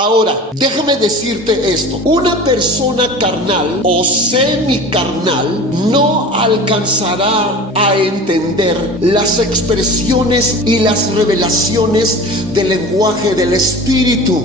Ahora, déjame decirte esto. Una persona carnal o semicarnal no alcanzará a entender las expresiones y las revelaciones del lenguaje del Espíritu.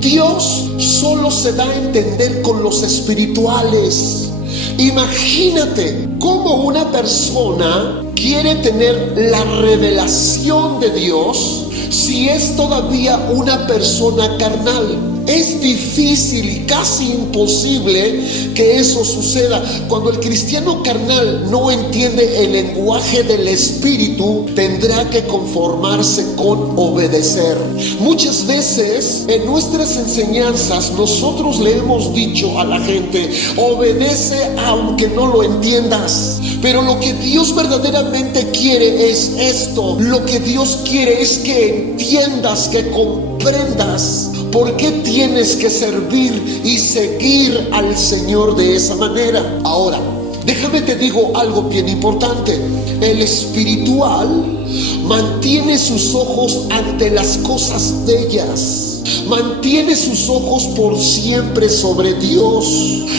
Dios solo se da a entender con los espirituales. Imagínate cómo una persona quiere tener la revelación de Dios si es todavía una persona carnal. Es difícil y casi imposible que eso suceda. Cuando el cristiano carnal no entiende el lenguaje del Espíritu, tendrá que conformarse con obedecer. Muchas veces en nuestras enseñanzas nosotros le hemos dicho a la gente: obedece aunque no lo entiendas. Pero lo que Dios verdaderamente quiere es esto. Lo que Dios quiere es que entiendas, que comprendas por qué tienes que servir y seguir al Señor de esa manera. Ahora, déjame te digo algo bien importante. El espiritual mantiene sus ojos ante las cosas bellas. Mantiene sus ojos por siempre sobre Dios.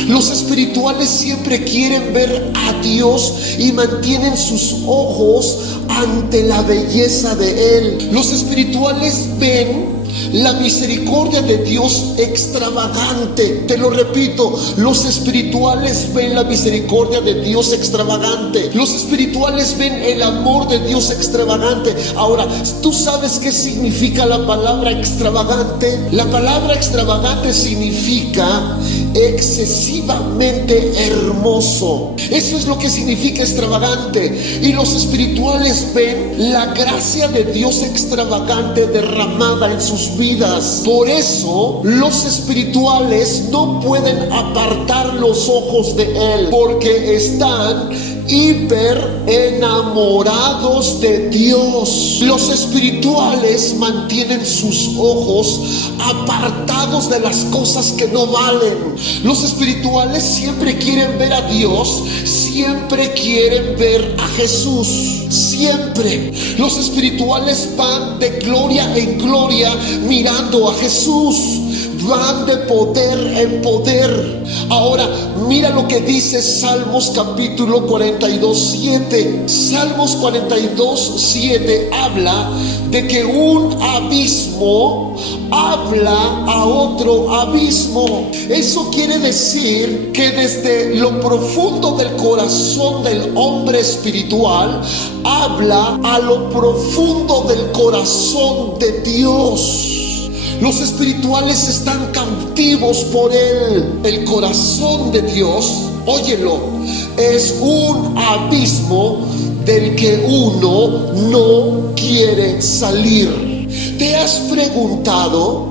Los espirituales siempre quieren ver a Dios y mantienen sus ojos ante la belleza de Él. Los espirituales ven la misericordia de Dios extravagante. Te lo repito, los espirituales ven la misericordia de Dios extravagante. Los espirituales ven el amor de Dios extravagante. Ahora, ¿tú sabes qué significa la palabra extravagante? La palabra extravagante significa excesivamente hermoso. Eso es lo que significa extravagante. Y los espirituales ven la gracia de Dios extravagante derramada en sus vidas. Por eso los espirituales no pueden apartar los ojos de Él, porque están hiper enamorados de Dios. Los espirituales mantienen sus ojos apartados de las cosas que no valen. Los espirituales siempre quieren ver a Dios, siempre quieren ver a Jesús. Siempre. Los espirituales van de gloria en gloria mirando a Jesús. Van de poder en poder. Ahora, mira lo que dice Salmos capítulo 42:7. Salmos 42:7 habla de que un abismo habla a otro abismo. Eso quiere decir que desde lo profundo del corazón del hombre espiritual habla a lo profundo del corazón de Dios. Los espirituales están cautivos por Él. El corazón de Dios, óyelo, es un abismo del que uno no quiere salir. ¿Te has preguntado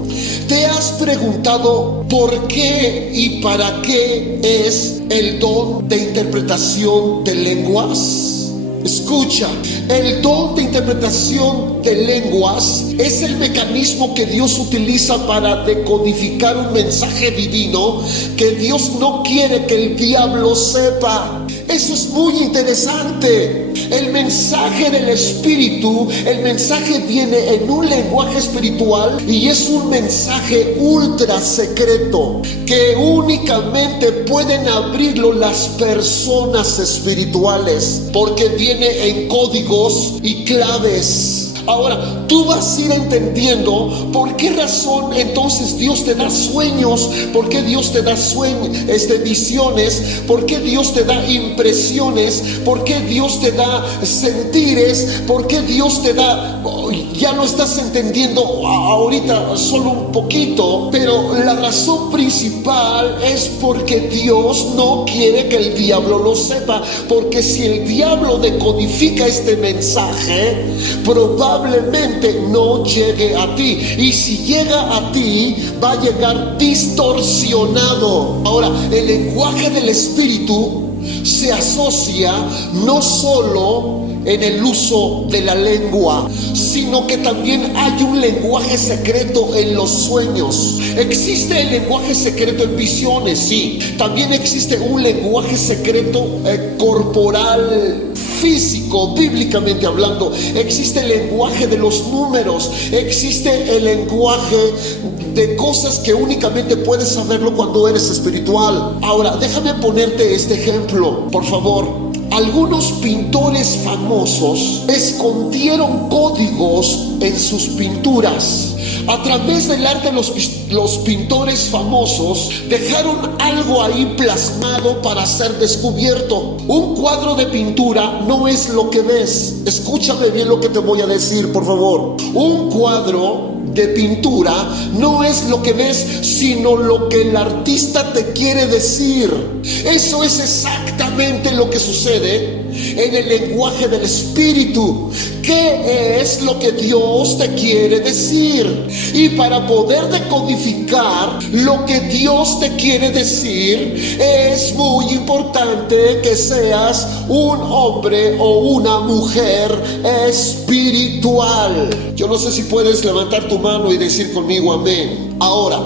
por qué y para qué es el don de interpretación de lenguas? Escucha, el don de interpretación de lenguas es el mecanismo que Dios utiliza para decodificar un mensaje divino que Dios no quiere que el diablo sepa. Eso es muy interesante. El mensaje del Espíritu, el mensaje viene en un lenguaje espiritual y es un mensaje ultra secreto que únicamente pueden abrirlo las personas espirituales, porque viene en códigos y claves. Ahora, tú vas a ir entendiendo por qué razón entonces Dios te da sueños, por qué Dios te da visiones, por qué Dios te da impresiones, por qué Dios te da sentires, por qué Dios te da... Ya lo estás entendiendo ahorita solo un poquito, pero la razón principal es porque Dios no quiere que el diablo lo sepa, porque si el diablo decodifica este mensaje, probablemente no llegue a ti, y si llega a ti va a llegar distorsionado. Ahora, el lenguaje del Espíritu se asocia no solo en el uso de la lengua, sino que también hay un lenguaje secreto en los sueños. Existe el lenguaje secreto en visiones, sí. También existe un lenguaje secreto corporal, físico, bíblicamente hablando. Existe el lenguaje de los números, existe el lenguaje de cosas que únicamente puedes saberlo cuando eres espiritual. Ahora, déjame ponerte este ejemplo, por favor. Algunos pintores famosos escondieron códigos en sus pinturas. A través del arte, los pintores famosos dejaron algo ahí plasmado para ser descubierto. Un cuadro de pintura no es lo que ves. Escúchame bien lo que te voy a decir, por favor. Un cuadro de pintura no es lo que ves, sino lo que el artista te quiere decir. Eso es exactamente lo que sucede en el lenguaje del espíritu. ¿Qué es lo que Dios te quiere decir? Y para poder decodificar lo que Dios te quiere decir, es muy importante que seas un hombre o una mujer espiritual. Yo no sé si puedes levantar tu mano y decir conmigo amén. Ahora,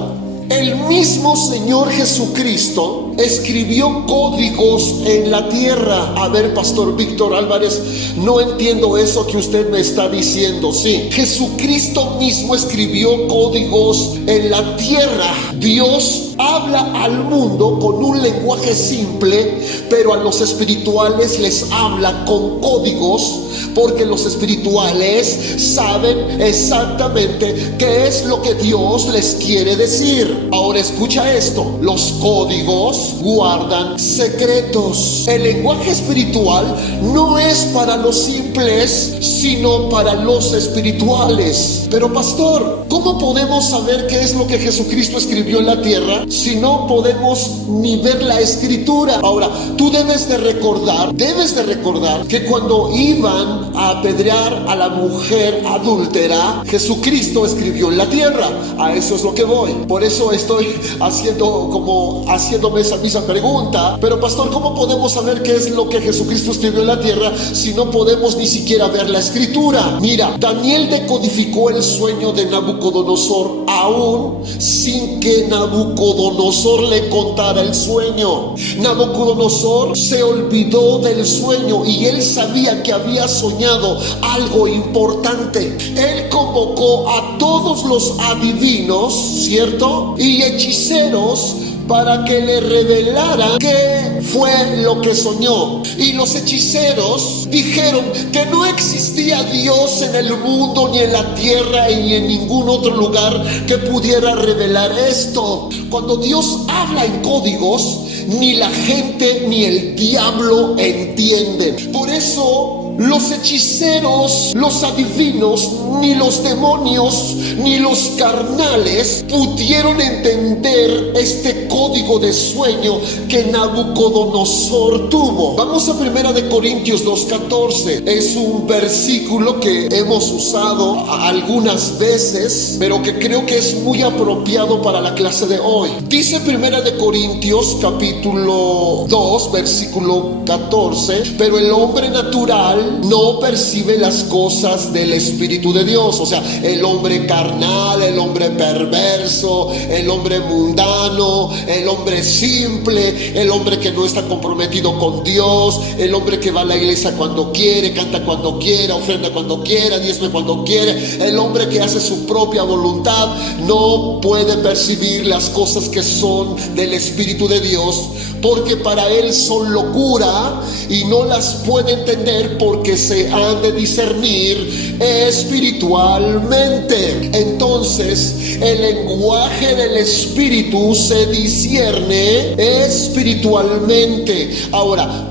el mismo Señor Jesucristo escribió códigos en la tierra. A ver, Pastor Víctor Álvarez, no entiendo eso que usted me está diciendo. Sí, Jesucristo mismo escribió códigos en la tierra. Dios habla al mundo con un lenguaje simple, pero a los espirituales les habla con códigos, porque los espirituales saben exactamente qué es lo que Dios les quiere decir. Ahora escucha esto: los códigos guardan secretos. El lenguaje espiritual no es para los simples, sino para los espirituales. Pero pastor, ¿cómo podemos saber qué es lo que Jesucristo escribió en la tierra si no podemos ni ver la escritura? Ahora, tú debes de recordar que cuando iban a apedrear a la mujer adúltera, Jesucristo escribió en la tierra. A eso es lo que voy. Por eso estoy haciéndome esa misma pregunta. Pero pastor, ¿cómo podemos saber qué es lo que Jesucristo escribió en la tierra si no podemos ni siquiera ver la escritura? Mira, Daniel decodificó el sueño de Nabucodonosor aún sin que Nabucodonosor le contara el sueño. Nabucodonosor se olvidó del sueño y él sabía que había soñado algo importante. Él convocó a todos los adivinos, ¿cierto?, y hechiceros para que le revelaran qué fue lo que soñó. Y los hechiceros dijeron que no existía Dios en el mundo, ni en la tierra, y en ningún otro lugar que pudiera revelar esto. Cuando Dios habla en códigos, ni la gente ni el diablo entienden. Por eso los hechiceros, los adivinos, ni los demonios, ni los carnales pudieron entender este código de sueño que Nabucodonosor tuvo. Vamos a 1 Corintios 2:14. Es un versículo que hemos usado algunas veces, pero que creo que es muy apropiado para la clase de hoy. Dice 1 Corintios capítulo 2, versículo 14: pero el hombre natural no percibe las cosas del Espíritu de Dios. O sea, el hombre carnal, el hombre perverso, el hombre mundano, el hombre simple, el hombre que no está comprometido con Dios, el hombre que va a la iglesia cuando quiere, canta cuando quiera, ofrenda cuando quiera, diezme cuando quiere, el hombre que hace su propia voluntad, no puede percibir las cosas que son del Espíritu de Dios, porque para él son locura y no las puede entender, porque se han de discernir espiritualmente. Entonces, el lenguaje del Espíritu se discierne espiritualmente. Ahora,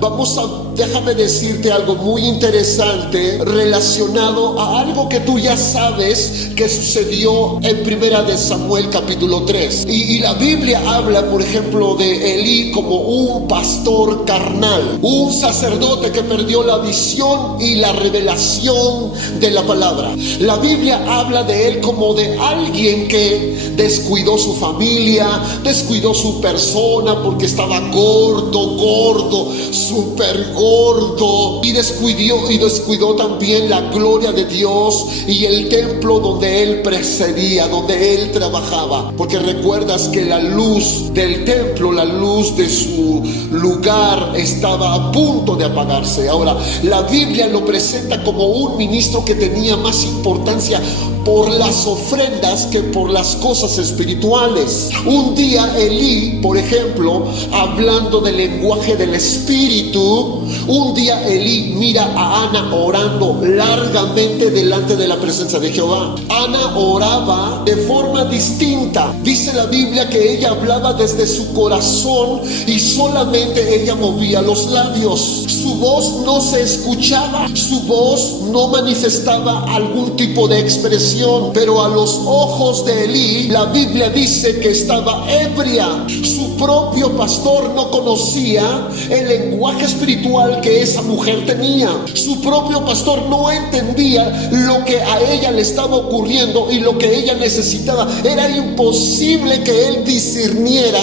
déjame decirte algo muy interesante relacionado a algo que tú ya sabes que sucedió en 1 de Samuel capítulo 3. Y la Biblia habla, por ejemplo, de Elí como un pastor carnal, un sacerdote que perdió la visión instrucción y la revelación de la palabra. La Biblia habla de él como de alguien que descuidó su familia, descuidó su persona porque estaba gordo, súper gordo, y descuidó también la gloria de Dios y el templo donde él presidía, donde él trabajaba, porque recuerdas que la luz del templo, la luz de su lugar estaba a punto de apagarse. Ahora, la Biblia lo presenta como un ministro que tenía más importancia por las ofrendas que por las cosas espirituales. Un día Elí, por ejemplo, hablando del lenguaje del espíritu, un día Elí mira a Ana orando largamente delante de la presencia de Jehová. Ana oraba de forma distinta. Dice la Biblia que ella hablaba desde su corazón y solamente ella movía los labios. Su voz no se escuchaba, su voz no manifestaba algún tipo de expresión, pero a los ojos de Elí, la Biblia dice que estaba ebria. Su propio pastor no conocía el lenguaje espiritual que esa mujer tenía. Su propio pastor no entendía lo que a ella le estaba ocurriendo y lo que ella necesitaba. Era imposible que él discerniera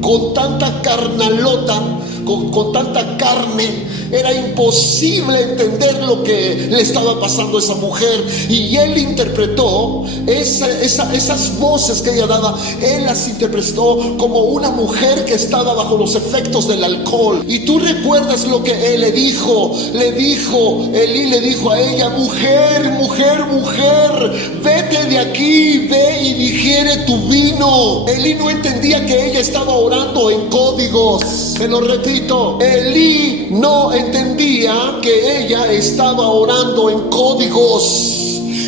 con tanta carnalota, con tanta carne. Era imposible entender lo que le estaba pasando a esa mujer, y él interpretó esas voces que ella daba. Él las interpretó como una mujer que estaba bajo los efectos del alcohol. Y tú recuerdas lo que él le dijo. Elí le dijo a ella: mujer, vete de aquí, ve y digiere tu vino. Elí no entendía que ella estaba orando en códigos. Te lo repito, Elí no entendía que ella estaba orando en códigos.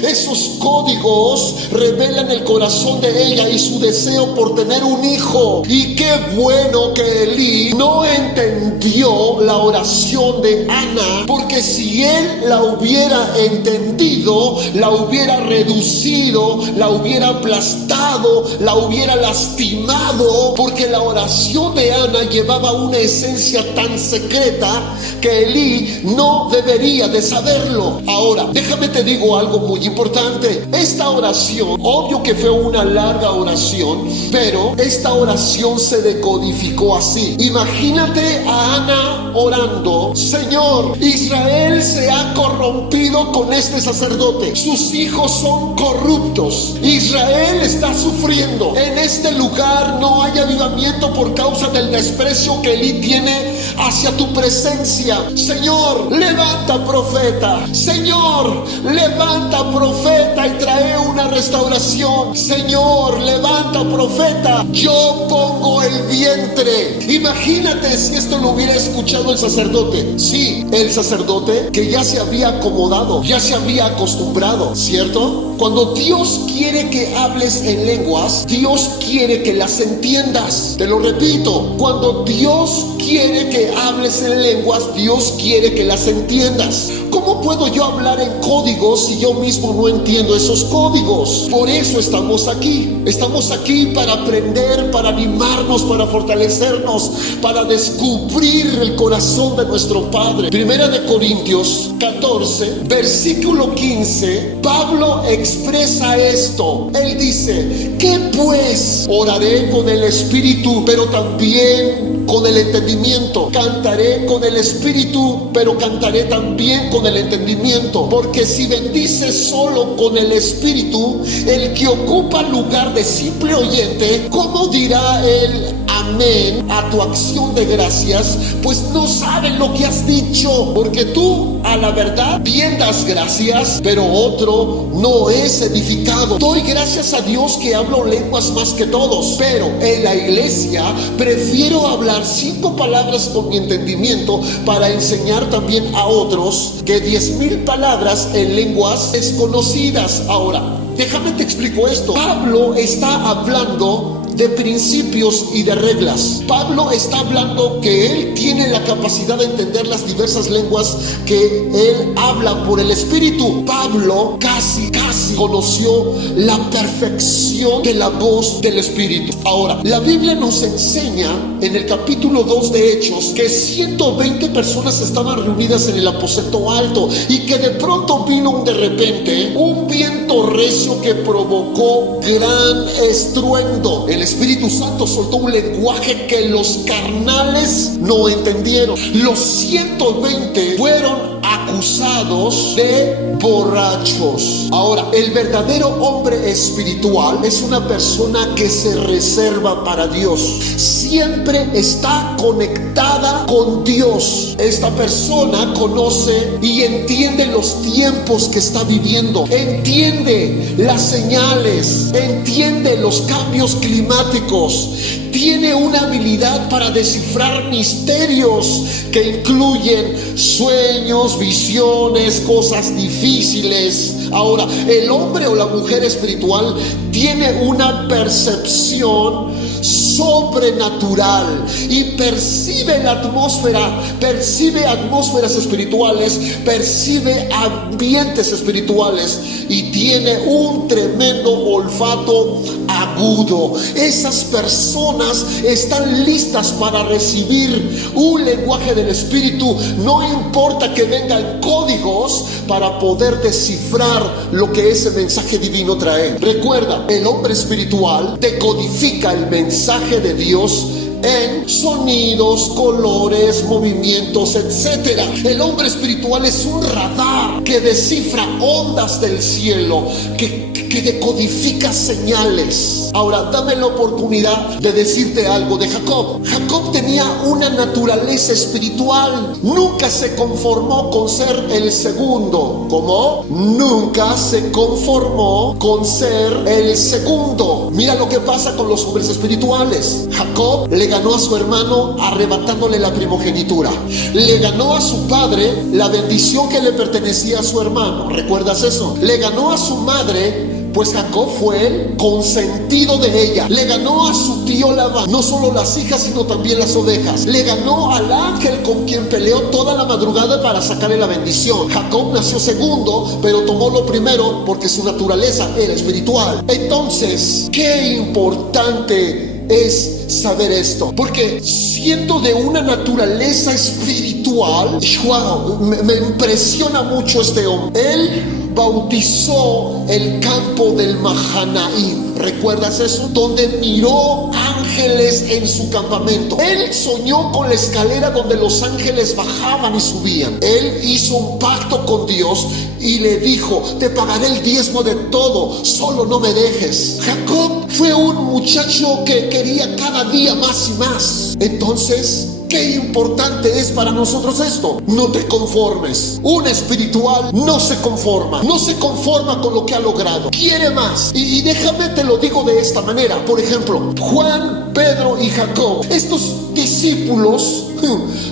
Esos códigos revelan el corazón de ella y su deseo por tener un hijo. Y qué bueno que Elí no entendió la oración de Ana, porque si él la hubiera entendido, la hubiera reducido, la hubiera aplastado, la hubiera lastimado, porque la oración de Ana llevaba una esencia tan secreta que Elí no debería de saberlo. Ahora, déjame te digo algo muy importante. Esta oración, obvio que fue una larga oración, pero esta oración se decodificó así. Imagínate a Ana orando: Señor, Israel se ha corrompido con este sacerdote, sus hijos son corruptos, Israel está sufriendo, en este lugar no hay avivamiento por causa del desprecio que Elí tiene hacia tu presencia. Señor, levanta profeta, Señor, levanta profeta y trae una restauración. Señor, levanta profeta, yo pongo el vientre. Imagínate si esto lo hubiera escuchado el sacerdote. Sí, el sacerdote que ya se había acomodado, ya se había acostumbrado, ¿cierto? Cuando Dios quiere que hables en lenguas, Dios quiere que las entiendas. Te lo repito, cuando Dios quiere que hables en lenguas, Dios quiere que las entiendas. ¿Cómo puedo yo hablar en códigos si yo mismo no entiendo esos códigos? Por eso estamos aquí. Estamos aquí para aprender, para animarnos, para fortalecernos, para descubrir el corazón de nuestro Padre. Primera de Corintios 14, versículo 15, Pablo expresa esto. Él dice: ¿qué pues? Oraré con el espíritu, pero también con el entendimiento. Cantaré con el espíritu, pero cantaré también con el entendimiento. Porque si bendices solo con el espíritu, el que ocupa lugar de simple oyente, ¿cómo dirá él amén a tu acción de gracias? Pues no saben lo que has dicho. Porque tú, a la verdad, bien das gracias, pero otro no es edificado. Doy gracias a Dios que hablo lenguas más que todos, pero en la iglesia prefiero hablar 5 palabras con mi entendimiento para enseñar también a otros que 10,000 palabras en lenguas desconocidas. Ahora, déjame te explico esto. Pablo está hablando de principios y de reglas. Pablo está hablando que él tiene la capacidad de entender las diversas lenguas que él habla por el Espíritu. Pablo casi así conoció la perfección de la voz del Espíritu. Ahora, la Biblia nos enseña en el capítulo 2 de Hechos que 120 personas estaban reunidas en el aposento alto y que de pronto vino de repente un viento recio que provocó gran estruendo. El Espíritu Santo soltó un lenguaje que los carnales no entendieron. Los 120 fueron acusados de borrachos. Ahora, el verdadero hombre espiritual es una persona que se reserva para Dios. Siempre está conectada con Dios. Esta persona conoce y entiende los tiempos que está viviendo. Entiende las señales. Entiende los cambios climáticos. Tiene una habilidad para descifrar misterios que incluyen sueños, visiones, cosas difíciles. Ahora, el hombre o la mujer espiritual tiene una percepción sobrenatural y percibe la atmósfera, percibe atmósferas espirituales, percibe ambientes espirituales y tiene un tremendo olfato agudo. Esas personas están listas para recibir un lenguaje del Espíritu, no importa que vengan códigos para poder descifrar lo que ese mensaje divino trae. Recuerda, el hombre espiritual decodifica el mensaje de Dios en sonidos, colores, movimientos, etc. El hombre espiritual es un radar que descifra ondas del cielo, que decodifica señales. Ahora, dame la oportunidad de decirte algo de Jacob. Jacob tenía una naturaleza espiritual. Nunca se conformó con ser el segundo. ¿Cómo? Nunca se conformó con ser el segundo. Mira lo que pasa con los hombres espirituales. Jacob le ganó a su hermano arrebatándole la primogenitura. Le ganó a su padre la bendición que le pertenecía a su hermano. ¿Recuerdas eso? Le ganó a su madre, pues Jacob fue el consentido de ella. Le ganó a su tío Labán, no solo las hijas, sino también las ovejas. Le ganó al ángel con quien peleó toda la madrugada para sacarle la bendición. Jacob nació segundo, pero tomó lo primero porque su naturaleza era espiritual. Entonces, qué importante es saber esto, porque siendo de una naturaleza espiritual, wow, me impresiona mucho este hombre. Él bautizó el campo del Mahanaim. ¿Recuerdas eso? Donde miró ángeles en su campamento. Él soñó con la escalera donde los ángeles bajaban y subían. Él hizo un pacto con Dios y le dijo: te pagaré el diezmo de todo, solo no me dejes. Jacob fue un muchacho que quería cada día más y más. Entonces, qué importante es para nosotros esto. No te conformes. Un espiritual no se conforma. No se conforma con lo que ha logrado. Quiere más. Y déjame te lo digo de esta manera. Por ejemplo, Juan, Pedro y Jacob. Estos discípulos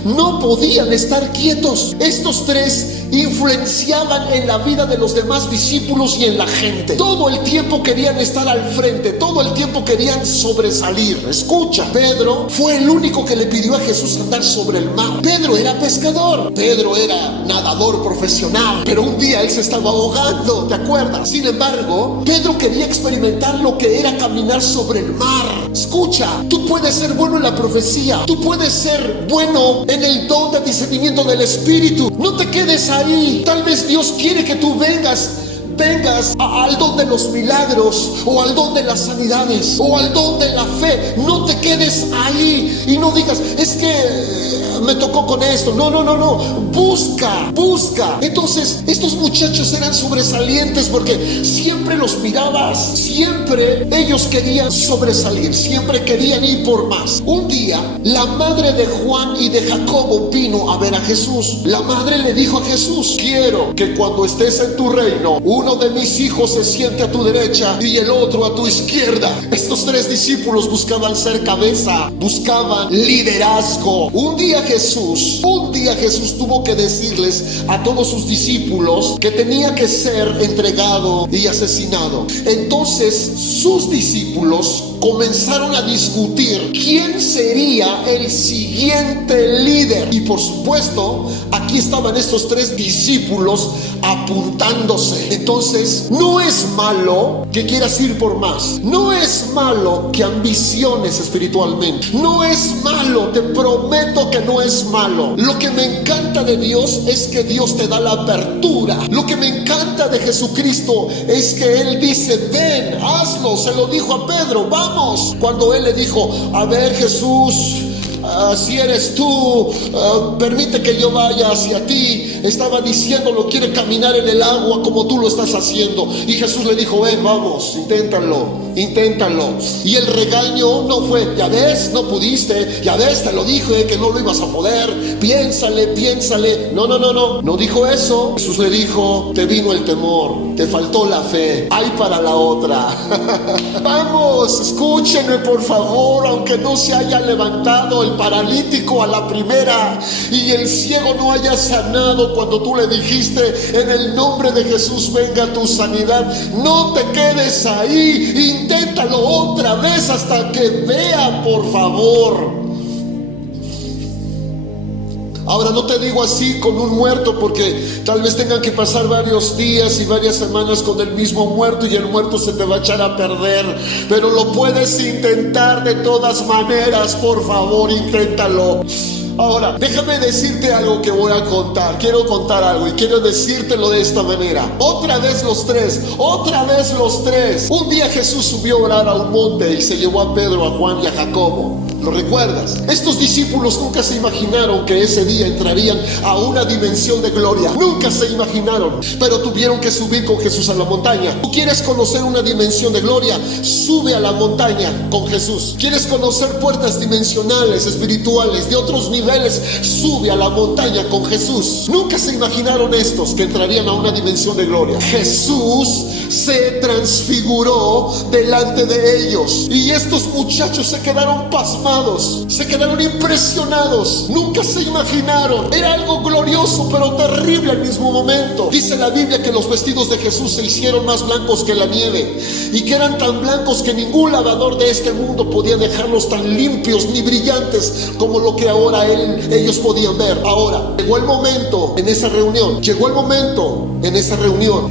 no podían estar quietos. Estos tres influenciaban en la vida de los demás discípulos y en la gente. Todo el tiempo querían estar al frente. Todo el tiempo querían sobresalir. Escucha, Pedro fue el único que le pidió a Jesús andar sobre el mar. Pedro era pescador. Pedro era nadador profesional. Pero un día él se estaba ahogando, ¿te acuerdas? Sin embargo, Pedro quería experimentar lo que era caminar sobre el mar. Escucha, tú puedes ser bueno en la profecía. Tú puedes ser bueno en el don de discernimiento del Espíritu. No te quedes ahí. Tal vez Dios quiere que tú vengas al don de los milagros, o al don de las sanidades, o al don de la fe. No te quedes ahí y no digas: es que me tocó con esto. No. Busca. Entonces, estos muchachos eran sobresalientes porque siempre los mirabas. Siempre ellos querían sobresalir. Siempre querían ir por más. Un día, la madre de Juan y de Jacobo vino a ver a Jesús. La madre le dijo a Jesús: quiero que cuando estés en tu reino, uno de mis hijos se siente a tu derecha y el otro a tu izquierda. Estos tres discípulos buscaban ser cabeza, buscaban liderazgo. Un día Jesús tuvo que decirles a todos sus discípulos que tenía que ser entregado y asesinado. Entonces sus discípulos comenzaron a discutir quién sería el siguiente líder. Y por supuesto, aquí estaban estos 3 discípulos apuntándose. Entonces, no es malo que quieras ir por más. No es malo que ambiciones espiritualmente. No es malo, te prometo que no es malo. Lo que me encanta de Dios es que Dios te da la apertura. Lo que me encanta de Jesucristo es que Él dice, ven, hazlo. Se lo dijo a Pedro, vamos. Cuando Él le dijo, a ver, Jesús, si eres tú, permite que yo vaya hacia ti. Estaba diciéndolo, quiere caminar en el agua como tú lo estás haciendo. Y Jesús le dijo, ven, vamos, inténtalo. Y el regaño no fue, ya ves, no pudiste, ya ves, te lo dije que no lo ibas a poder, piénsale. No dijo eso. Jesús le dijo, te vino el temor, te faltó la fe, hay para la otra. Vamos, escúchenme por favor, aunque no se haya levantado el paralítico a la primera y el ciego no haya sanado cuando tú le dijiste, en el nombre de Jesús venga tu sanidad, no te quedes ahí, inténtalo otra vez hasta que vea, por favor. Ahora, no te digo así con un muerto, porque tal vez tengan que pasar varios días y varias semanas con el mismo muerto y el muerto se te va a echar a perder. Pero lo puedes intentar de todas maneras, por favor, inténtalo. Ahora, déjame decirte algo que voy a contar. Quiero contar algo y quiero decírtelo de esta manera. Otra vez los tres. Un día Jesús subió a orar a un monte y se llevó a Pedro, a Juan y a Jacobo. ¿Lo recuerdas? Estos discípulos nunca se imaginaron que ese día entrarían a una dimensión de gloria. Nunca se imaginaron, pero tuvieron que subir con Jesús a la montaña. ¿Tú quieres conocer una dimensión de gloria? Sube a la montaña con Jesús. ¿Quieres conocer puertas dimensionales, espirituales, de otros niveles? Sube a la montaña con Jesús. Nunca se imaginaron estos que entrarían a una dimensión de gloria. Jesús se transfiguró delante de ellos y estos muchachos se quedaron pasmados, se quedaron impresionados. Nunca se imaginaron. Era algo glorioso pero terrible al mismo momento. Dice la Biblia que los vestidos de Jesús se hicieron más blancos que la nieve y que eran tan blancos que ningún lavador de este mundo podía dejarlos tan limpios ni brillantes como lo que ahora ellos podían ver. Ahora, llegó el momento en esa reunión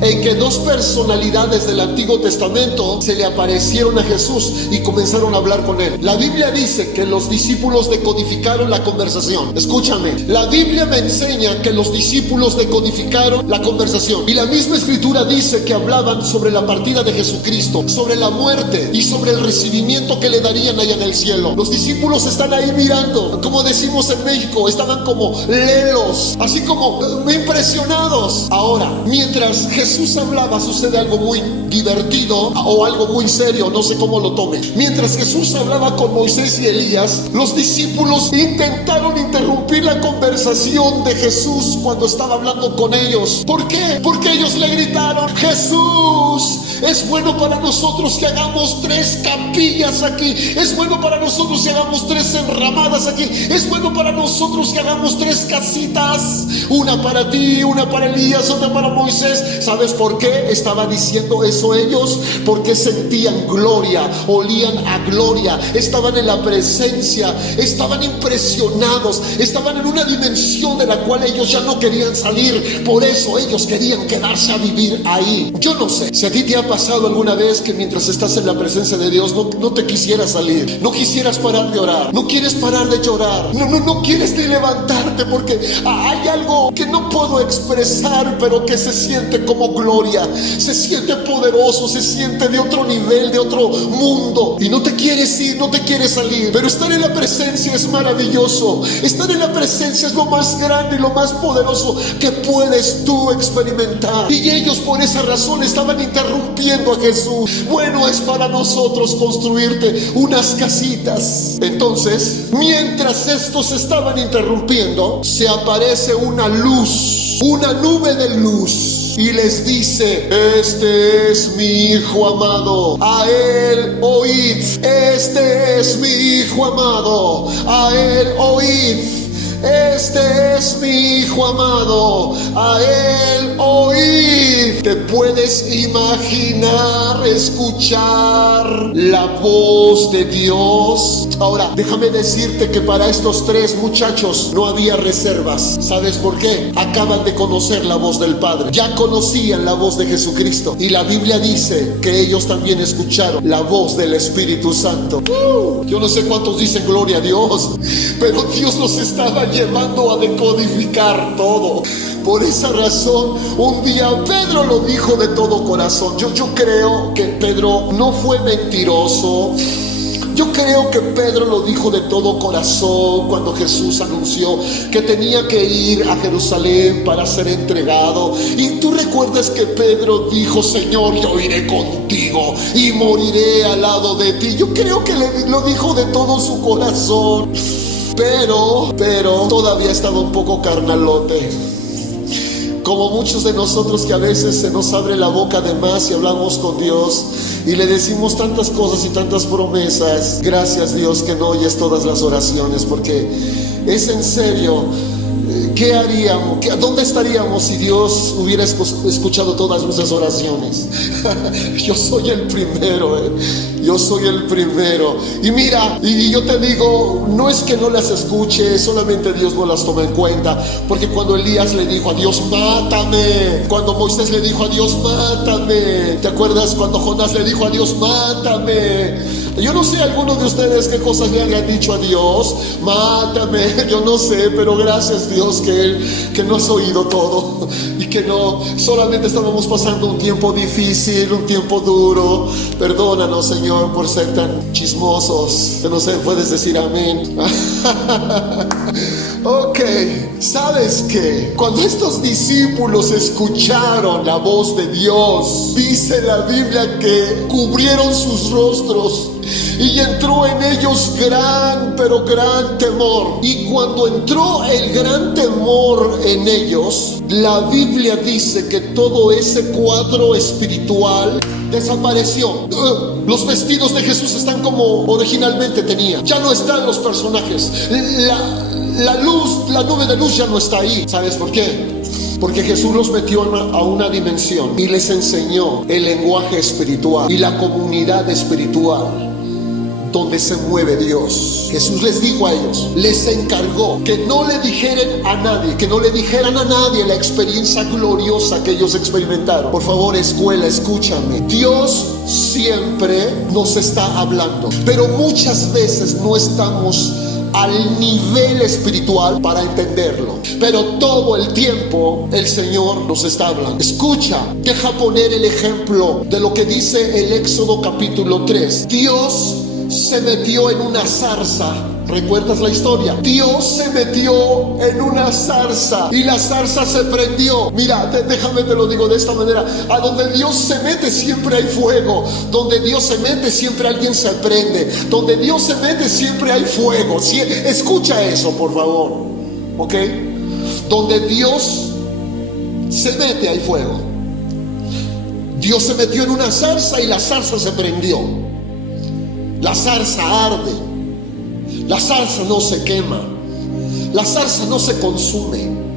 en que 2 personalidades del Antiguo Testamento se le aparecieron a Jesús y comenzaron a hablar con él. La Biblia dice que los discípulos decodificaron la conversación. Escúchame, la Biblia me enseña que los discípulos decodificaron la conversación y la misma escritura dice que hablaban sobre la partida de Jesucristo, sobre la muerte y sobre el recibimiento que le darían allá en el cielo. Los discípulos están ahí mirando, como decimos en México, estaban como lelos, así como impresionados. Ahora, mientras Jesús hablaba, sucede algo muy divertido o algo muy serio, no sé cómo lo tome. Mientras Jesús hablaba con Moisés y Elías, los discípulos intentaron interrumpir la conversación de Jesús cuando estaba hablando con ellos. ¿Por qué? Porque ellos le gritaron, Jesús, es bueno para nosotros que hagamos 3 capillas aquí, es bueno para nosotros que hagamos 3 enramadas aquí, es bueno para nosotros que hagamos 3 casitas, una para ti, una para Elías, otra para Moisés. ¿Sabes por qué estaba diciendo eso ellos? Porque sentían gloria, olían a gloria, estaban en la presencia, estaban impresionados, estaban en una dimensión de la cual ellos ya no querían salir. Por eso ellos querían quedarse a vivir ahí. Yo no sé si a ti te ha pasado alguna vez que mientras estás en la presencia de Dios no te quisieras salir, no quisieras parar de orar, no quieres parar de llorar, no quieres ni levantarte porque hay algo que no puedo expresar, pero que se siente como gloria, se siente poderoso, se siente de otro nivel, de otro mundo, y no te quieres ir, no te quieres salir. Pero estar en la presencia es maravilloso. Estar en la presencia es lo más grande y lo más poderoso que puedes tú experimentar. Y ellos por esa razón estaban interrumpiendo a Jesús. Bueno, es para nosotros construirte unas casitas. Entonces, mientras estos estaban interrumpiendo, se aparece una luz, una nube de luz, y les dice, este es mi hijo amado, a él oíd. Este es mi hijo amado, a él oíd. este es mi Hijo amado, a Él oíd. ¿Te puedes imaginar escuchar la voz de Dios? Ahora, déjame decirte que para estos tres muchachos no había reservas. ¿Sabes por qué? Acaban de conocer la voz del Padre. Ya conocían la voz de Jesucristo. Y la Biblia dice que ellos también escucharon la voz del Espíritu Santo. Yo no sé cuántos dicen gloria a Dios, pero Dios los estaba llevando a decodificar todo. Por esa razón, un día Pedro lo dijo de todo corazón. Yo creo que Pedro no fue mentiroso. Yo creo que Pedro lo dijo de todo corazón cuando Jesús anunció que tenía que ir a Jerusalén para ser entregado. Y tú recuerdas que Pedro dijo: Señor, yo iré contigo y moriré al lado de ti. Yo creo que lo dijo de todo su corazón. Pero todavía estaba un poco carnalote. Como muchos de nosotros, que a veces se nos abre la boca de más y hablamos con Dios y le decimos tantas cosas y tantas promesas. Gracias, Dios, que no oyes todas las oraciones, porque es en serio. ¿Qué haríamos? ¿Dónde estaríamos si Dios hubiera escuchado todas nuestras oraciones? Yo soy el primero, yo soy el primero. Y mira, y yo te digo, no es que no las escuche, solamente Dios no las toma en cuenta. Porque cuando Elías le dijo a Dios: mátame, cuando Moisés le dijo a Dios: mátame, ¿te acuerdas cuando Jonás le dijo a Dios: mátame? Yo no sé algunos de ustedes qué cosas le han dicho a Dios: mátame, yo no sé, pero gracias, Dios, que no has oído todo y que no, solamente estábamos pasando un tiempo difícil, un tiempo duro. Perdónanos, Señor, por ser tan chismosos, que no sé, puedes decir amén. Ok, ¿sabes qué? Cuando estos discípulos escucharon la voz de Dios, dice la Biblia que cubrieron sus rostros y entró en ellos gran, pero gran temor. Y cuando entró el gran temor en ellos, la Biblia dice que todo ese cuadro espiritual desapareció. Los vestidos de Jesús están como originalmente tenía. Ya no están los personajes. La luz, la nube de luz ya no está ahí. ¿Sabes por qué? Porque Jesús los metió a una dimensión y les enseñó el lenguaje espiritual y la comunidad espiritual donde se mueve Dios. Jesús les dijo a ellos, les encargó que no le dijeran a nadie, que no le dijeran a nadie la experiencia gloriosa que ellos experimentaron. Por favor, escuela, escúchame. Dios siempre nos está hablando, pero muchas veces no estamos al nivel espiritual para entenderlo, pero todo el tiempo el Señor nos está hablando. Escucha, deja poner el ejemplo de lo que dice el Éxodo capítulo 3. Dios se metió en una zarza. ¿Recuerdas la historia? Dios se metió en una zarza y la zarza se prendió. Mira, déjame te lo digo de esta manera: a donde Dios se mete siempre hay fuego. Donde Dios se mete siempre alguien se prende. Donde Dios se mete siempre hay fuego. ¿Sí? Escucha eso, por favor. ¿Ok? Donde Dios se mete hay fuego. Dios se metió en una zarza y la zarza se prendió. La zarza arde. La zarza no se quema. La zarza no se consume.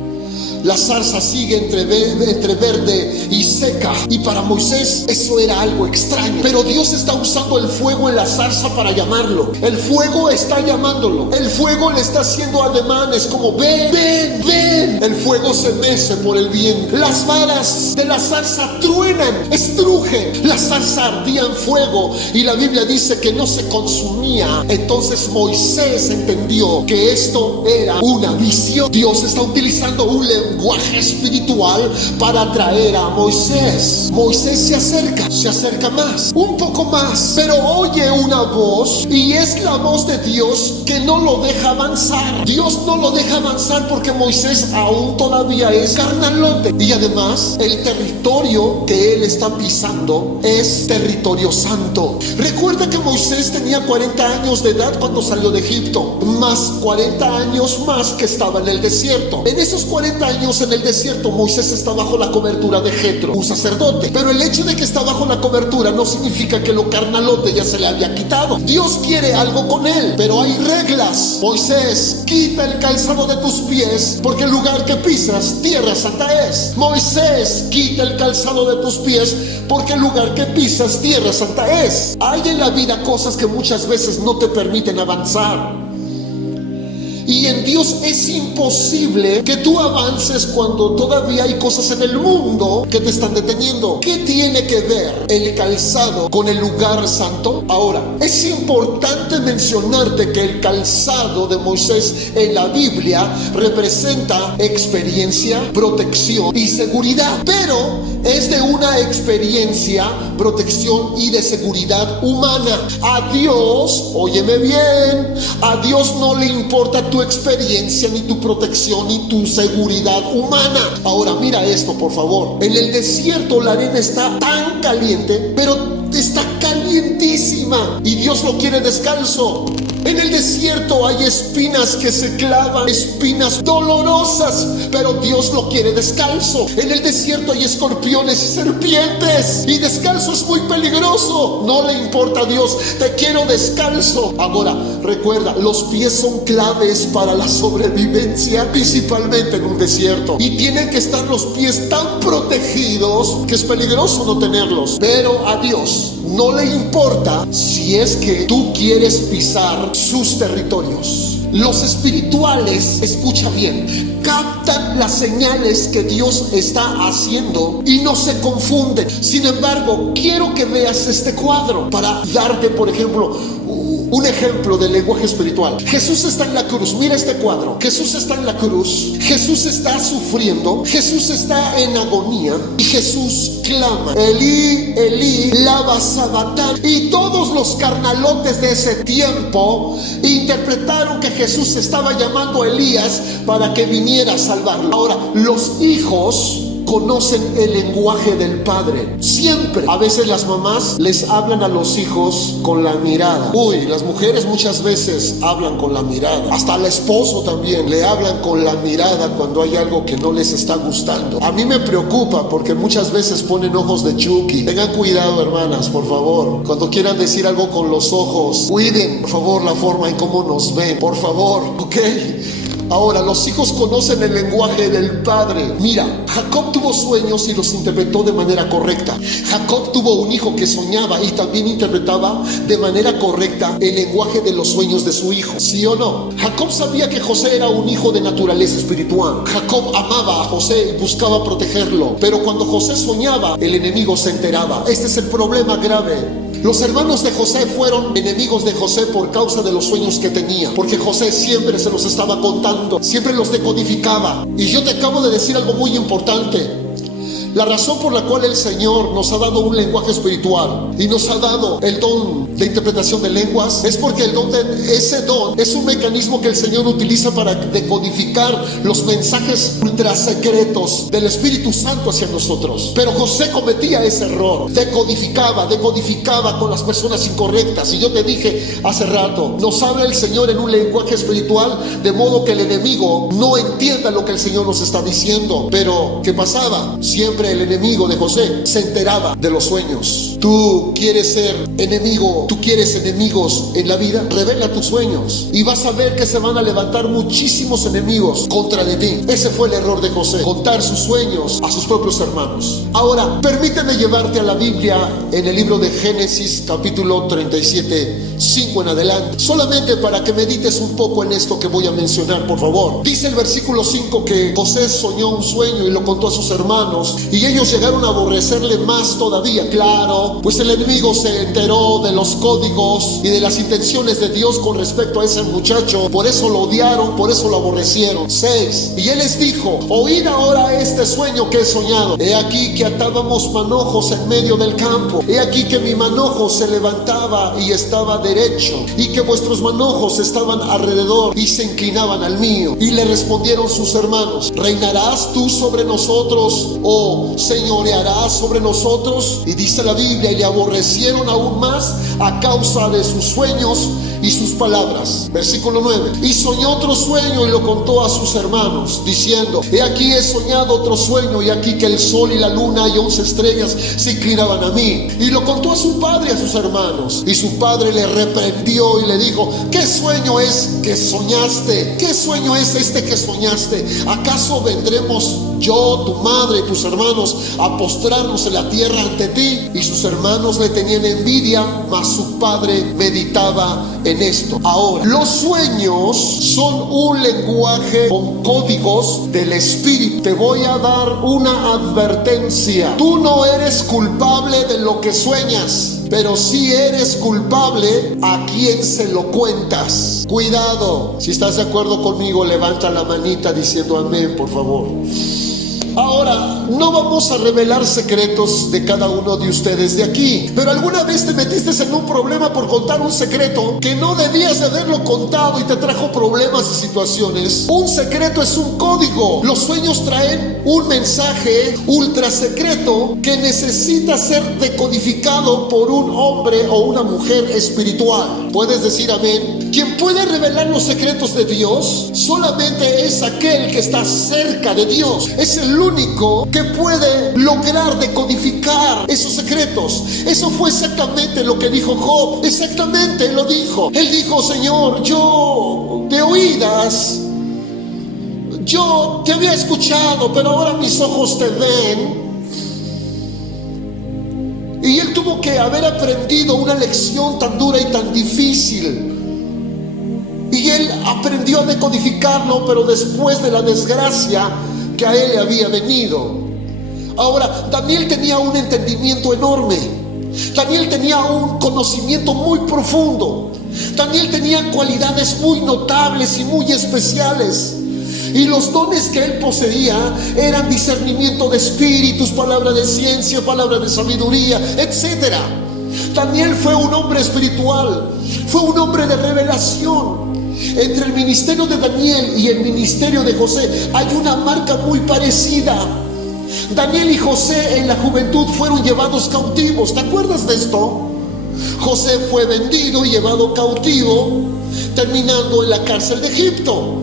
La zarza sigue entre verde y seca. Y para Moisés eso era algo extraño. Pero Dios está usando el fuego en la zarza para llamarlo. El fuego está llamándolo. El fuego le está haciendo ademanes como ven, ven, ven. El fuego se mece por el viento. Las varas de la zarza truenan, estrujen. La zarza ardía en fuego y la Biblia dice que no se consumía. Entonces Moisés entendió que esto era una visión. Dios está utilizando un lenguaje espiritual para atraer a Moisés. Moisés se acerca más, un poco más, pero oye una voz y es la voz de Dios que no lo deja avanzar. Dios no lo deja avanzar porque Moisés aún todavía es carnalote y además el territorio que él está pisando es territorio santo. Recuerda que Moisés tenía 40 años de edad cuando salió de Egipto, más 40 años más que estaba en el desierto. En esos 40 años años en el desierto, Moisés está bajo la cobertura de Jetro, un sacerdote. Pero el hecho de que está bajo la cobertura no significa que lo carnalote ya se le había quitado. Dios quiere algo con él, pero hay reglas. Moisés, quita el calzado de tus pies, porque el lugar que pisas, tierra santa es. Moisés, quita el calzado de tus pies, porque el lugar que pisas, tierra santa es. Hay en la vida cosas que muchas veces no te permiten avanzar. Y en Dios es imposible que tú avances cuando todavía hay cosas en el mundo que te están deteniendo. ¿Qué tiene que ver el calzado con el lugar santo? Ahora, es importante mencionarte que el calzado de Moisés en la Biblia representa experiencia, protección y seguridad. Pero es de una experiencia, protección y de seguridad humana. A Dios, óyeme bien, a Dios no le importa tu experiencia, ni tu protección, ni tu seguridad humana. Ahora mira esto, por favor. En el desierto la arena está tan caliente, pero está calientísima, y Dios lo quiere descalzo. En el desierto hay espinas que se clavan, espinas dolorosas, pero Dios lo quiere descalzo. En el desierto hay escorpiones y serpientes, y descalzo es muy peligroso. No le importa a Dios, te quiero descalzo. Ahora, recuerda, los pies son claves para la sobrevivencia, principalmente en un desierto. Y tienen que estar los pies tan protegidos que es peligroso no tenerlos. Pero a Dios no le importa si es que tú quieres pisar sus territorios. Los espirituales, escucha bien, captan las señales que Dios está haciendo y no se confunden. Sin embargo, quiero que veas este cuadro para darte, por ejemplo, un ejemplo del lenguaje espiritual. Jesús está en la cruz. Mira este cuadro. Jesús está en la cruz. Jesús está sufriendo. Jesús está en agonía. Y Jesús clama: Elí, Elí, lama sabactani. Y todos los carnalotes de ese tiempo interpretaron que Jesús estaba llamando a Elías para que viniera a salvarlo. Ahora, los hijos conocen el lenguaje del padre. Siempre. A veces las mamás les hablan a los hijos con la mirada. Las mujeres muchas veces hablan con la mirada. Hasta al esposo también le hablan con la mirada cuando hay algo que no les está gustando. A mí me preocupa porque muchas veces ponen ojos de Chucky. Tengan cuidado, hermanas, por favor. Cuando quieran decir algo con los ojos, cuiden, por favor, la forma en cómo nos ven. Por favor, ¿ok? Ahora, los hijos conocen el lenguaje del padre. Mira, Jacob tuvo sueños y los interpretó de manera correcta. Jacob tuvo un hijo que soñaba y también interpretaba de manera correcta el lenguaje de los sueños de su hijo. ¿Sí o no? Jacob sabía que José era un hijo de naturaleza espiritual. Jacob amaba a José y buscaba protegerlo. Pero cuando José soñaba, el enemigo se enteraba. Este es el problema grave. Los hermanos de José fueron enemigos de José por causa de los sueños que tenía, porque José siempre se los estaba contando, siempre los decodificaba. Y yo te acabo de decir algo muy importante. La razón por la cual el Señor nos ha dado un lenguaje espiritual y nos ha dado el don de interpretación de lenguas es porque ese don es un mecanismo que el Señor utiliza para decodificar los mensajes ultra secretos del Espíritu Santo hacia nosotros. Pero José cometía ese error, decodificaba con las personas incorrectas. Y yo te dije hace rato, nos habla el Señor en un lenguaje espiritual de modo que el enemigo no entienda lo que el Señor nos está diciendo. Pero ¿qué pasaba? Siempre el enemigo de José se enteraba de los sueños. Tú quieres ser enemigo, tú quieres enemigos en la vida, revela tus sueños y vas a ver que se van a levantar muchísimos enemigos contra de ti. Ese fue el error de José, contar sus sueños a sus propios hermanos. Ahora, permíteme llevarte a la Biblia en el libro de Génesis, capítulo 37, 5 en adelante, solamente para que medites un poco en esto que voy a mencionar, por favor. Dice el versículo 5 que José soñó un sueño y lo contó a sus hermanos, y ellos llegaron a aborrecerle más todavía. Claro, pues el enemigo se enteró de los códigos y de las intenciones de Dios con respecto a ese muchacho. Por eso lo odiaron, por eso lo aborrecieron. 6. Y él les dijo: oíd ahora este sueño que he soñado. He aquí que atábamos manojos en medio del campo. He aquí que mi manojo se levantaba y estaba derecho, y que vuestros manojos estaban alrededor y se inclinaban al mío. Y le respondieron sus hermanos: ¿reinarás tú sobre nosotros, oh no señoreará sobre nosotros? Y dice la Biblia, y le aborrecieron aún más a causa de sus sueños y sus palabras. Versículo 9. Y soñó otro sueño y lo contó a sus hermanos, diciendo: he aquí he soñado otro sueño, y aquí que el sol y la luna y 11 estrellas se inclinaban a mí. Y lo contó a su padre y a sus hermanos. Y su padre le reprendió y le dijo: ¿qué sueño es que soñaste? ¿Qué sueño es este que soñaste? ¿Acaso vendremos yo, tu madre y tus hermanos a postrarnos en la tierra ante ti? Y sus hermanos le tenían envidia, mas su padre meditaba en esto. Ahora, los sueños son un lenguaje con códigos del espíritu. Te voy a dar una advertencia: tú no eres culpable de lo que sueñas, pero sí eres culpable a quien se lo cuentas. Cuidado. Si estás de acuerdo conmigo, levanta la manita diciendo amén, por favor. Ahora, no vamos a revelar secretos de cada uno de ustedes de aquí, pero alguna vez te metiste en un problema por contar un secreto que no debías de haberlo contado y te trajo problemas y situaciones. Un secreto es un código. Los sueños traen un mensaje ultra secreto que necesita ser decodificado por un hombre o una mujer espiritual. ¿Puedes decir amén? Quien puede revelar los secretos de Dios solamente es aquel que está cerca de Dios. Es el único que puede lograr decodificar esos secretos. Eso fue exactamente lo que dijo Job. Exactamente lo dijo. Él dijo: Señor, yo de oídas, yo te había escuchado, pero ahora mis ojos te ven. Y él tuvo que haber aprendido una lección tan dura y tan difícil. Y él aprendió a decodificarlo, pero después de la desgracia que a él le había venido. Ahora, Daniel tenía un entendimiento enorme. Daniel tenía un conocimiento muy profundo. Daniel tenía cualidades muy notables y muy especiales. Y los dones que él poseía eran discernimiento de espíritus, palabra de ciencia, palabra de sabiduría, etc. Daniel fue un hombre espiritual, fue un hombre de revelación. Entre el ministerio de Daniel y el ministerio de José hay una marca muy parecida. Daniel y José en la juventud fueron llevados cautivos. ¿Te acuerdas de esto? José fue vendido y llevado cautivo, terminando en la cárcel de Egipto.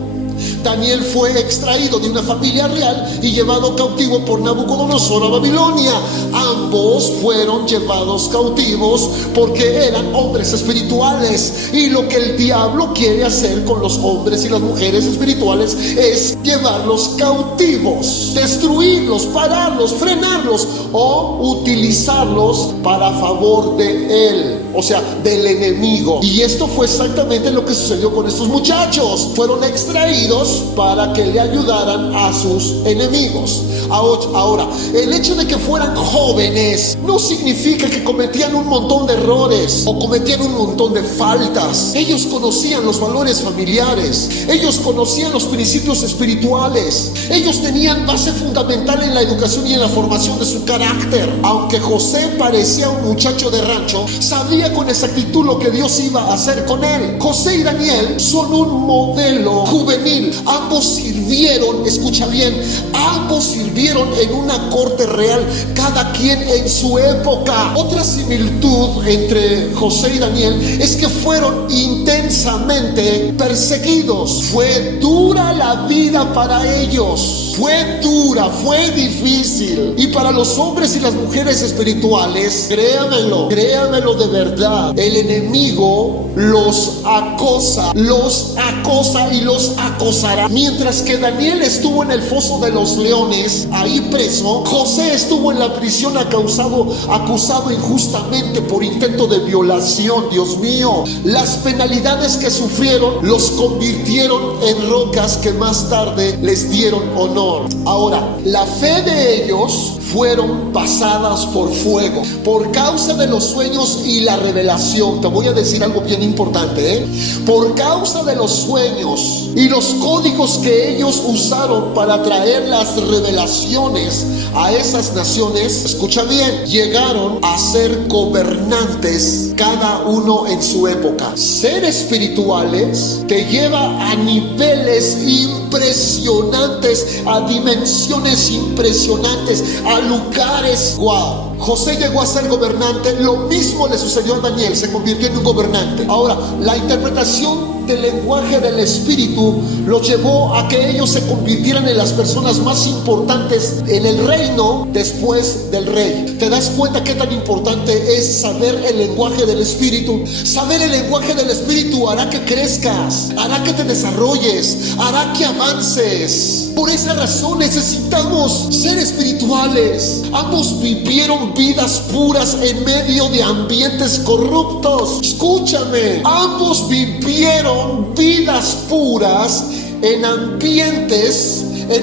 Daniel fue extraído de una familia real y llevado cautivo por Nabucodonosor a Babilonia. Ambos fueron llevados cautivos porque eran hombres espirituales. Y lo que el diablo quiere hacer con los hombres y las mujeres espirituales es llevarlos cautivos, destruirlos, pararlos, frenarlos o utilizarlos para favor de él, o sea, del enemigo. Y esto fue exactamente lo que sucedió con estos muchachos. Fueron extraídos para que le ayudaran a sus enemigos. Ahora, el hecho de que fueran jóvenes no significa que cometían un montón de errores o cometían un montón de faltas. Ellos conocían los valores familiares, ellos conocían los principios espirituales, ellos tenían base fundamental en la educación y en la formación de su carácter. Aunque José parecía un muchacho de rancho, sabía con exactitud lo que Dios iba a hacer con él. José y Daniel son un modelo juvenil. Ambos sirvieron, escucha bien, ambos sirvieron en una corte real, cada quien en su época. Otra similitud entre José y Daniel es que fueron intensamente perseguidos. Fue dura la vida para ellos. Fue dura, fue difícil. Y para los hombres y las mujeres espirituales, créanmelo de verdad, el enemigo los acosa y los acosará. Mientras que Daniel estuvo en el foso de los leones, ahí preso, José estuvo en la prisión acusado injustamente por intento de violación. Dios mío, las penalidades que sufrieron los convirtieron en rocas que más tarde les dieron honor. Ahora, la fe de ellos fueron pasadas por fuego por causa de los sueños y la revelación. Te voy a decir algo bien importante, por causa de los sueños y los códigos que ellos usaron para traer las revelaciones a esas naciones, escucha bien, llegaron a ser gobernantes cada uno en su época. Ser espirituales te lleva a niveles impresionantes, a dimensiones impresionantes, a a lugares. ¡Wow! José llegó a ser gobernante, lo mismo le sucedió a Daniel, se convirtió en un gobernante. Ahora, la interpretación del lenguaje del Espíritu los llevó a que ellos se convirtieran en las personas más importantes en el reino después del rey. ¿Te das cuenta qué tan importante es saber el lenguaje del Espíritu? Saber el lenguaje del Espíritu hará que crezcas, hará que te desarrolles, hará que avances. Por esa razón necesitamos ser espirituales. Ambos vivieron vidas puras en medio de ambientes corruptos. Escúchame, ambos vivieron vidas puras en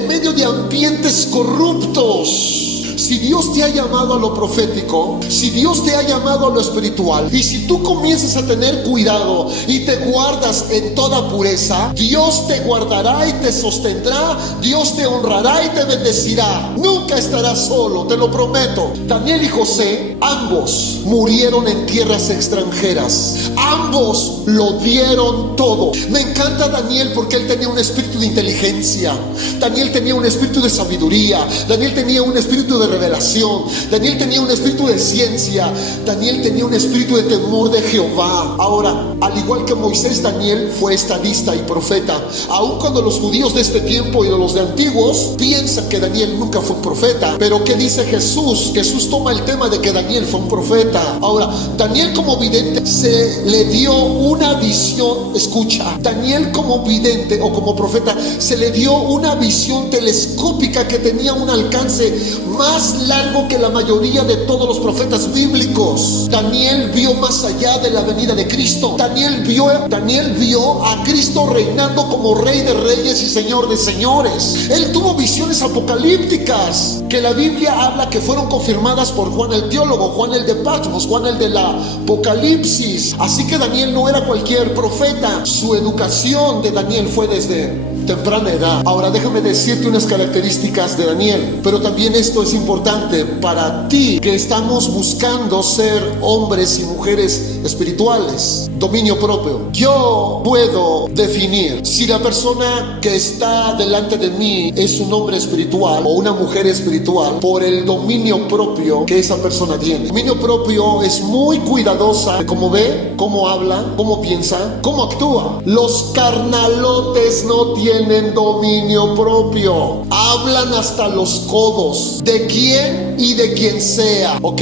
medio de ambientes corruptos. Si Dios te ha llamado a lo profético, si Dios te ha llamado a lo espiritual, y si tú comienzas a tener cuidado y te guardas en toda pureza, Dios te guardará y te sostendrá, Dios te honrará y te bendecirá. Nunca estarás solo, te lo prometo. Daniel y José, ambos murieron en tierras extranjeras. Ambos lo dieron todo. Me encanta Daniel porque él tenía un espíritu de inteligencia. Daniel tenía un espíritu de sabiduría. Daniel tenía un espíritu de revelación. Daniel tenía un espíritu de ciencia. Daniel tenía un espíritu de temor de Jehová. Ahora, al igual que Moisés, Daniel fue estadista y profeta. Aun cuando los judíos de este tiempo y de los de antiguos piensan que Daniel nunca fue un profeta. Pero ¿qué dice Jesús? Jesús toma el tema de que Daniel fue un profeta. Ahora, Daniel como vidente se le dio una visión. Escucha, Daniel como vidente o como profeta se le dio una visión telescópica que tenía un alcance más largo que la mayoría de todos los profetas bíblicos. Daniel vio más allá de la venida de Cristo. Daniel vio a Cristo reinando como Rey de Reyes y Señor de Señores. Él tuvo visiones apocalípticas que la Biblia habla que fueron confirmadas por Juan el teólogo, Juan el de Patmos, Juan el de la Apocalipsis. Así que Daniel no era cualquier profeta. Su educación de Daniel fue desde temprana edad. Ahora déjame decirte unas características de Daniel, pero también esto es importante para ti que estamos buscando ser hombres y mujeres espirituales. Dominio propio. Yo puedo definir si la persona que está delante de mí es un hombre espiritual o una mujer espiritual por el dominio propio que esa persona tiene. Dominio propio es muy cuidadosa de cómo ve, cómo habla, cómo piensa, cómo actúa. Los carnalotes no tienen dominio propio. Hablan hasta los codos de quién y de quien sea, ¿ok?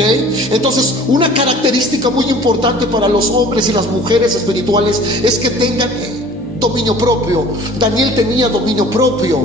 Entonces, una característica muy importante para los hombres y las mujeres espirituales es que tengan dominio propio. Daniel tenía dominio propio,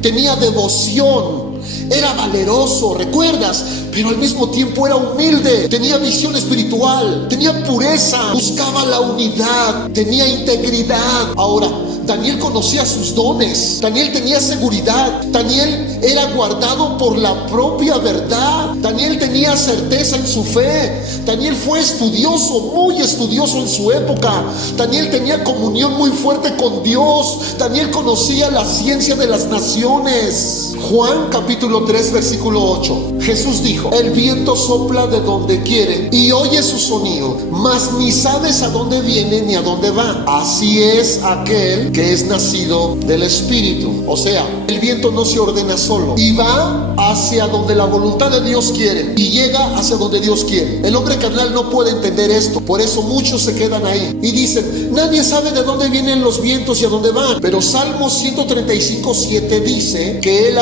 tenía devoción, era valeroso, ¿recuerdas? Pero al mismo tiempo era humilde, tenía visión espiritual, tenía pureza, buscaba la unidad, tenía integridad. Ahora, Daniel conocía sus dones, Daniel tenía seguridad, Daniel era guardado por la propia verdad, Daniel tenía certeza en su fe, Daniel fue estudioso, muy estudioso en su época, Daniel tenía comunión muy fuerte con Dios, Daniel conocía la ciencia de las naciones. Juan capítulo 3 versículo 8, Jesús dijo: el viento sopla de donde quiere y oye su sonido, mas ni sabes a dónde viene ni a dónde va. Así es aquel que es nacido del Espíritu. O sea, el viento no se ordena solo y va hacia donde la voluntad de Dios quiere y llega hacia donde Dios quiere. El hombre carnal no puede entender esto, por eso muchos se quedan ahí y dicen: nadie sabe de dónde vienen los vientos y a dónde van. Pero Salmo 135:7 dice que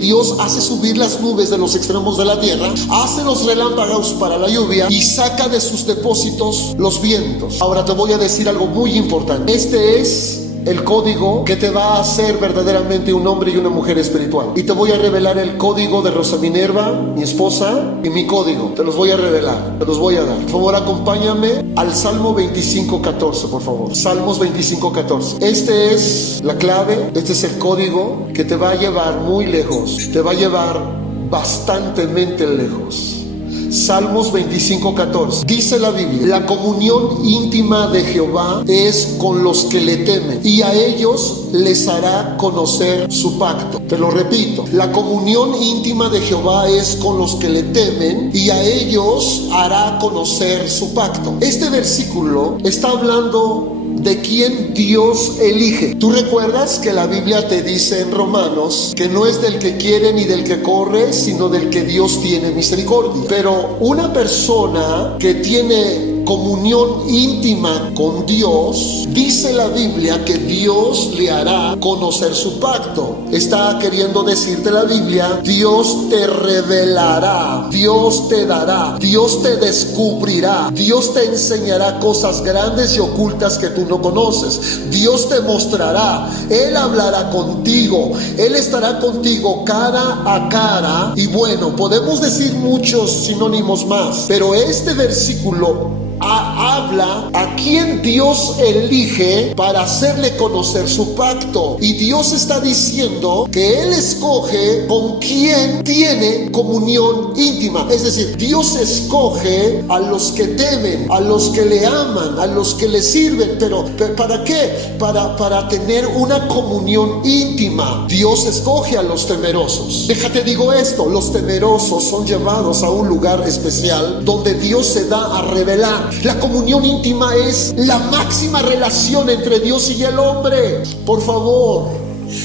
Dios hace subir las nubes de los extremos de la tierra, hace los relámpagos para la lluvia y saca de sus depósitos los vientos. Ahora te voy a decir algo muy importante. Este es el código que te va a hacer verdaderamente un hombre y una mujer espiritual. Y te voy a revelar el código de Rosa Minerva, mi esposa, y mi código. Te los voy a revelar, te los voy a dar. Por favor, acompáñame al Salmo 25:14, por favor. Salmos 25:14. Este es la clave, este es el código que te va a llevar muy lejos. Te va a llevar bastantemente lejos. Salmos 25:14. Dice la Biblia: la comunión íntima de Jehová es con los que le temen, y a ellos les hará conocer su pacto. Te lo repito: la comunión íntima de Jehová es con los que le temen, y a ellos hará conocer su pacto. Este versículo está hablando de quien Dios elige. Tú recuerdas que la Biblia te dice en Romanos que no es del que quiere ni del que corre, sino del que Dios tiene misericordia. Pero una persona que tiene comunión íntima con Dios, dice la Biblia que Dios le hará conocer su pacto. Está queriendo decirte la Biblia, Dios te revelará, Dios te dará, Dios te descubrirá, Dios te enseñará cosas grandes y ocultas que tú no conoces. Dios te mostrará, Él hablará contigo, Él estará contigo cara a cara. Y bueno, podemos decir muchos sinónimos más, pero este versículo habla a quien Dios elige para hacerle conocer su pacto. Y Dios está diciendo que Él escoge con quien tiene comunión íntima. Es decir, Dios escoge a los que temen, a los que le aman, a los que le sirven. Pero ¿para qué? Para tener una comunión íntima. Dios escoge a los temerosos. Déjate digo esto, los temerosos son llevados a un lugar especial donde Dios se da a revelar. La comunión íntima es la máxima relación entre Dios y el hombre. Por favor,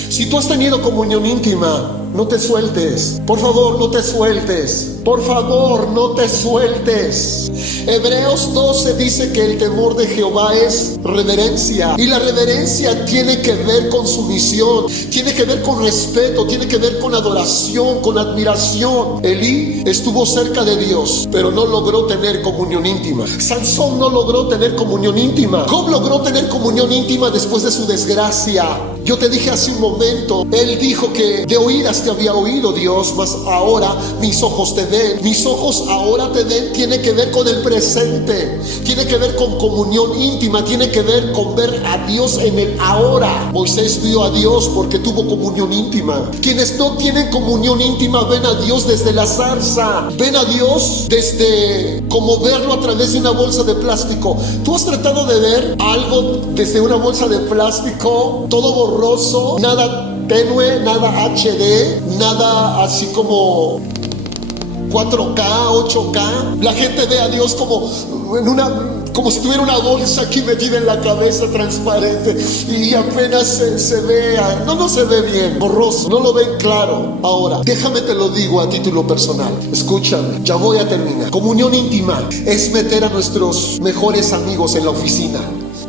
si tú has tenido comunión íntima, no te sueltes. Por favor, no te sueltes. Por favor, no te sueltes. Hebreos 12 dice que el temor de Jehová es reverencia. Y la reverencia tiene que ver con sumisión, tiene que ver con respeto, tiene que ver con adoración, con admiración. Elí estuvo cerca de Dios, pero no logró tener comunión íntima. Sansón no logró tener comunión íntima. Job logró tener comunión íntima después de su desgracia. Yo te dije hace un momento, él dijo que de oídas te había oído, Dios, mas ahora mis ojos te ven. Mis ojos ahora te ven, tiene que ver con el presente, tiene que ver con comunión íntima, tiene que ver con ver a Dios en el ahora. Moisés vio a Dios porque tuvo comunión íntima. Quienes no tienen comunión íntima ven a Dios desde la zarza, ven a Dios desde como verlo a través de una bolsa de plástico. ¿Tú has tratado de ver algo desde una bolsa de plástico? Todo borroso, nada tenue, nada HD, nada así como 4K, 8K. La gente ve a Dios como si tuviera una bolsa aquí metida en la cabeza transparente y apenas se vea, no se ve bien, borroso, no lo ven claro. Ahora, déjame te lo digo a título personal, escúchame, ya voy a terminar. Comunión íntima es meter a nuestros mejores amigos en la oficina,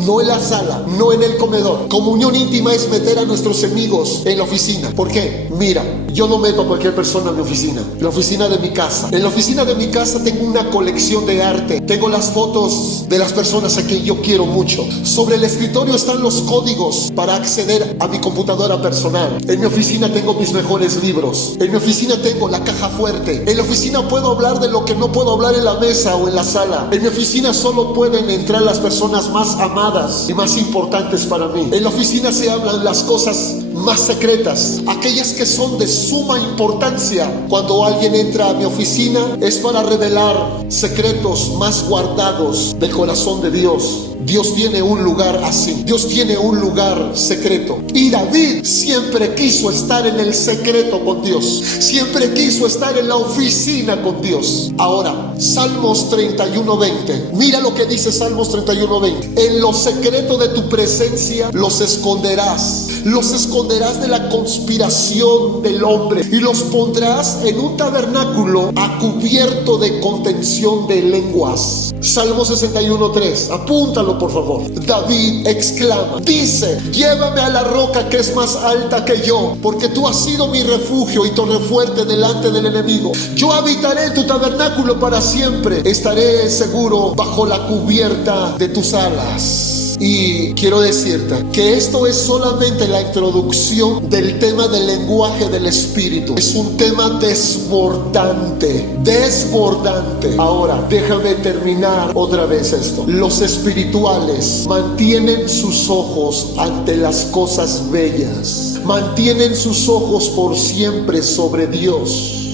no en la sala, no en el comedor. Comunión íntima es meter a nuestros amigos en la oficina. ¿Por qué? Mira, yo no meto a cualquier persona en mi oficina. La oficina de mi casa. En la oficina de mi casa tengo una colección de arte. Tengo las fotos de las personas a quien yo quiero mucho. Sobre el escritorio están los códigos para acceder a mi computadora personal. En mi oficina tengo mis mejores libros. En mi oficina tengo la caja fuerte. En la oficina puedo hablar de lo que no puedo hablar en la mesa o en la sala. En mi oficina solo pueden entrar las personas más amadas y más importantes para mí. En la oficina se hablan las cosas más secretas, aquellas que son de suma importancia. Cuando alguien entra a mi oficina es para revelar secretos más guardados del corazón de Dios. Dios tiene un lugar así. Dios tiene un lugar secreto. Y David siempre quiso estar en el secreto con Dios. Siempre quiso estar en la oficina con Dios. Ahora, Salmos 31:20. Mira lo que dice Salmos 31:20. En lo secreto de tu presencia los esconderás. Los esconderás de la conspiración del hombre y los pondrás en un tabernáculo a cubierto de contención de lenguas. Salmo 61:3. Apúntalo, por favor. David exclama, dice: llévame a la roca que es más alta que yo, porque tú has sido mi refugio y torre fuerte delante del enemigo. Yo habitaré en tu tabernáculo para siempre. Estaré seguro bajo la cubierta de tus alas. Y quiero decirte que esto es solamente la introducción del tema del lenguaje del Espíritu. Es un tema desbordante, desbordante. Ahora, déjame terminar otra vez esto. Los espirituales mantienen sus ojos ante las cosas bellas, mantienen sus ojos por siempre sobre Dios.